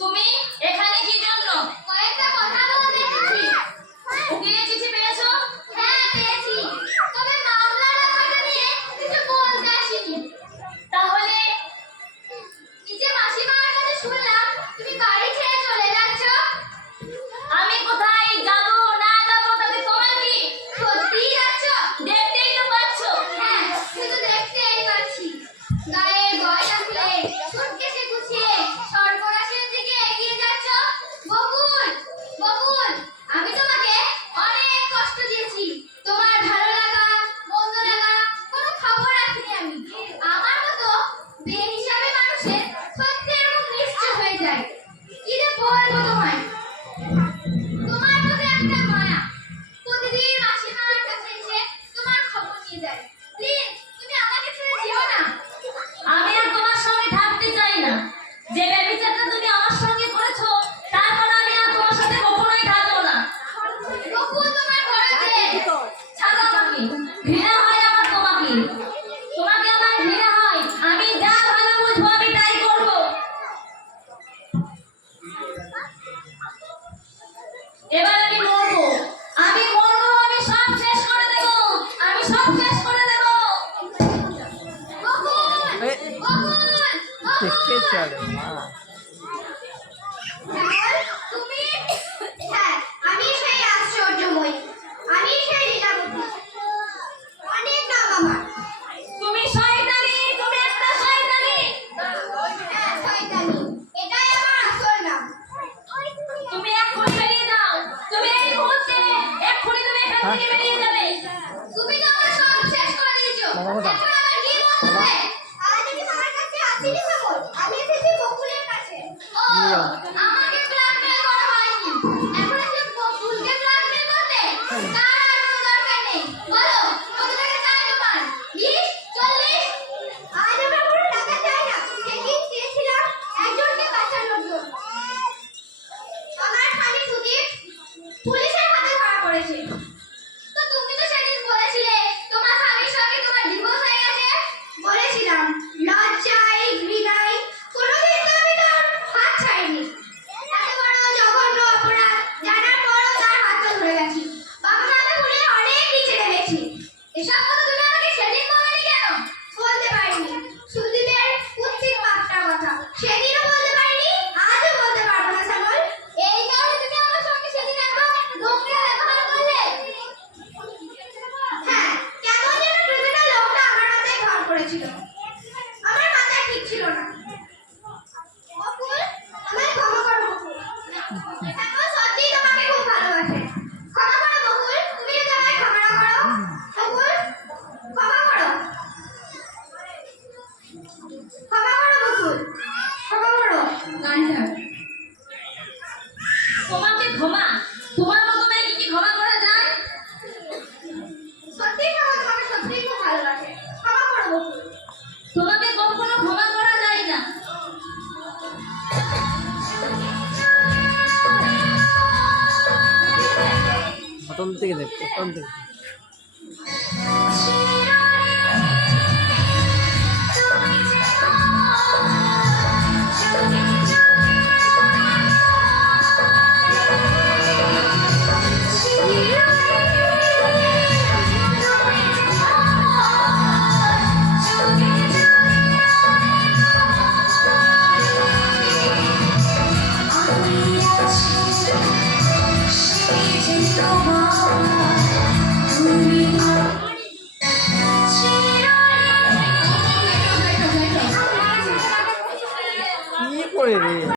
তুমি এখানে কি জন্য? কয়েকটা কথা বলতে এসেছি। উকিলের চিঠি পেয়েছো? হ্যাঁ পেয়েছি, তবে মামলার ব্যাপারটা নিয়ে কিছু বলতে আসিনি। তাহলে নিচে মাসিমার কাছে শুনলাম তুমি বাড়ি ছেড়ে চলে যাচ্ছ। আমি কোথায় যাব না যাব তাতে তোমার কি? সত্যিই যাচ্ছ? দেখতেই তো পাচ্ছ। হ্যাঁ, শুধু দেখতেই পাচ্ছি। গায়ে গয়না খুলে সুটকেসে গুছিয়ে সর্বনাশের দিকে এগিয়ে যাচ্ছ। বকুল, বকুল, আমি তোমাকে অনেক কষ্ট দিয়েছি। তোমার ভালো লাগা, মন্দ লাগা কোনো খবর রাখিনি আমি। আমার মতো বেহিসাবি মানুষের সত্যি এরকম নিশ্চয় হয়ে যায়। কি যে বলবো তোমায়, তোমার প্রতি একটা মায়া। প্রতিদিন মাসিমার কাছে এসে তোমার খবর নিয়ে যায়। প্লিজ তুমি আমাকে ছেড়ে যেও না। আমি আর তোমার সঙ্গে থাকতে চাই না। যে ব্যভিচারটা তুমি আমার সঙ্গে করেছো তারপর আমি আর তোমার সাথে কখনোই থাকবো না। বকুল তোমার ঘরেতে ছাড়ো আমাকে। ঘৃণা হয় আমার তোমাকে। তোমাকে আমার ঘৃণা হয়। আমি যা ভালো বুঝবো আমি তাই করব। এবার আমি মরবো। আমি মরবো। আমি সব শেষ করে দেব। আমি সব শেষ করে দেব। বকুল, বকুল, দেখে বকুল। চলে মা। তুমি? হ্যাঁ, আমি সেই আশ্চর্যময়ী, আমি সেই লীলাবতী। অনেক নাম আমার। তুমি শয়তানি। তুমি একটা শয়তানি। হ্যাঁ, শয়তানি, এটাই আমার আসল নাম। তুমি এক্ষুনি বেরিয়ে যাও। তুমি এই মুহূর্তে এক্ষুনি তুমি এখান থেকে বেরিয়ে যাবে। তুমি তো আমার সব শেষ করে দিয়েছো। মামা, এখন আমার কি বলতে হবে? আজ আমি তোমার কাছে আসিনি কেবল, আমি এসেছি বকুলের কাছে। ও, আমাকে ব্ল্যাকমেল করা হয়নি। এখন এসে বকুলকে ব্ল্যাকমেল করতে? তার আর কোনো দরকার নেই। বলো, কত টাকা চাই তোমার? 20, 40? আজ আমরা কোনো টাকা চাই না। সেদিন চেয়েছিলাম একজনকে বাঁচানোর জন্য। আমার স্বামী সুদীপ পুলিশের হাতে ধরা পড়েছে। তো তুমি তো সেদিন বলেছিলে তোমার স্বামীর সঙ্গে তোমার ডিভোর্স হয়ে গেছে। বলেছিলাম, লজ্জায় ঘৃণায় কোনোদিন তো আমি তোর হাত ছাড়িনি। এত বড় জঘন্য অপরাধ জানার পরও তার হাতটা ধরে গেছি। বাবা মাকে ভুলে অনেক নিচে নেমেছি। এসব কথা তুমি আমাকে সেদিন বলনি কেন? বলতে পারিনি। সুদীপের কুৎসিত পাপটার কথা সেদিনও বলতে পারিনি, আজও বলতে পারবো না শ্যামল। এই কারণে তুমি আমার সঙ্গে সেদিন একদম নোংরা ব্যবহার করলে। হ্যাঁ, কেমন যেন ক্রিমিনাল লোকটা আমার মাথায় ভর করেছিল। আমার মাথায় ঠিক ছিল না। বকুল, আমায় ক্ষমা করো বকুল। এখন সত্যিই তোমাকে খুব ভালোবাসে। ক্ষমা করো বকুল, তুমি যদি আমায় ক্ষমা না করো। বকুল, ক্ষমা করো। ক্ষমা করো বকুল, ক্ষমা করো। গানটা তোমাকে ক্ষমা? তোমার মতো মেয়েকে কি ক্ষমা করা যায়? সত্যিই ক্ষমা, তোমাকে সত্যিই খুব ভালোবাসে। ক্ষমা করো বকুল। তোমাকে কখনো ক্ষমা করা যায় না। প্রথম থেকে দেখ, প্রথম থেকে।